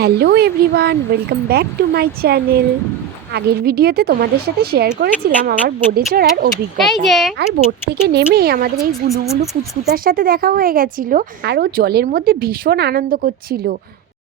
Hello everyone, welcome back to my channel. আগের ভিডিওতে তোমাদের সাথে শেয়ার করেছিলাম আমার বোটে চড়ার অভিজ্ঞতা। আর বোট থেকে নেমেই আমাদের এই গুলুগুলু পুচকুটার সাথে দেখা হয়ে গেছিল। আর ও জলের মধ্যে ভীষণ আনন্দ করছিল।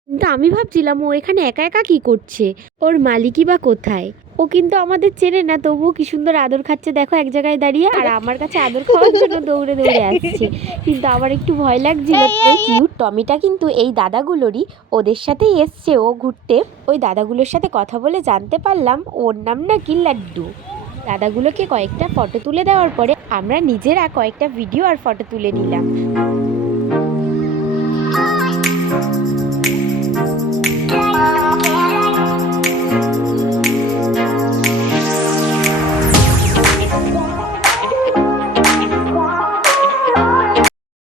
কিন্তু আমি ভাবছিলাম ও এখানে একা একা কি করছে, ওর মালিকই বা কোথায়। ও কিন্তু আমাদের চেনে না, তবুও কি সুন্দর আদর খাচ্ছে দেখো এক জায়গায় দাঁড়িয়ে। আর আমার কাছে আদর খাওয়ার জন্য দৌড়ে দৌড়ে আসছে। কিন্তু আমার একটু ভয় লাগছিল। এই কিউট টমিটা কিন্তু এই দাদাগুলোরই, ওদের সাথেই এসছে ও ঘুরতে। ওই দাদাগুলোর সাথে কথা বলে জানতে পারলাম ওর নাম নাকি লাড্ডু। দাদাগুলোকে কয়েকটা ফটো তুলে দেওয়ার পরে আমরা নিজেরা কয়েকটা ভিডিও আর ফটো তুলে নিলাম।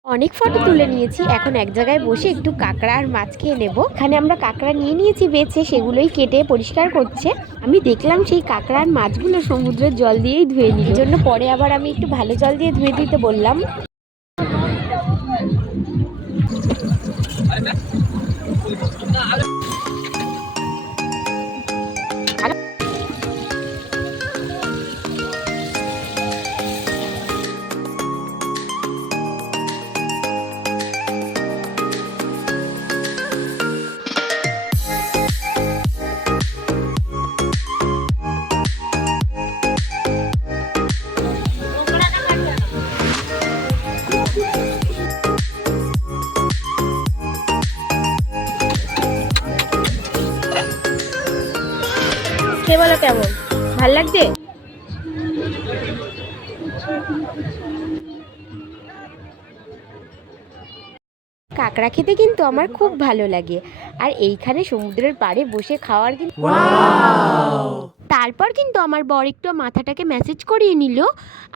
অনেক ফটো তুলে নিয়েছি, এখন এক জায়গায় বসে একটু কাঁকড়া আর মাছ খেয়ে নেবো। এখানে আমরা কাঁকড়া নিয়ে নিয়েছি বেছে, সেগুলোই কেটে পরিষ্কার করছে। আমি দেখলাম সেই কাঁকড়া আর মাছগুলো সমুদ্রের জল দিয়েই ধুয়ে নিই, জন্য পরে আবার আমি একটু ভালো জল দিয়ে ধুয়ে দিতে বললাম। কে বলো কেমন ভাল লাগছে? কাঁকড়া খেতে কিন্তু আমার খুব ভালো লাগে, আর এইখানে সমুদ্রের পাড়ে বসে খাওয়ার কিন্তু তারপর কিন্তু আমার বর একটু মাথাটাকে ম্যাসেজ করিয়ে নিল।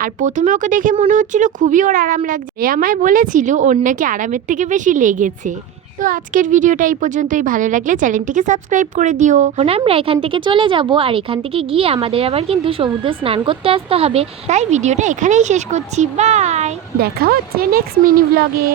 আর প্রথমে ওকে দেখে মনে হচ্ছিল খুবই ওর আরাম লাগছে, আমায় বলেছিল ওর নাকি আরামের থেকে বেশি লেগেছে। তো আজকের ভিডিওটা এই পর্যন্তই। ভালো লাগলে চ্যানেলটিকে সাবস্ক্রাইব করে দিও। এখন আমরা এখান থেকে চলে যাব, আর এখান থেকে গিয়ে আমাদের আবার কিন্তু সমুদ্রে স্নান করতে আসতে হবে। তাই ভিডিওটা এখানেই শেষ করছি। বাই, দেখা হচ্ছে নেক্সট মিনি ব্লগে।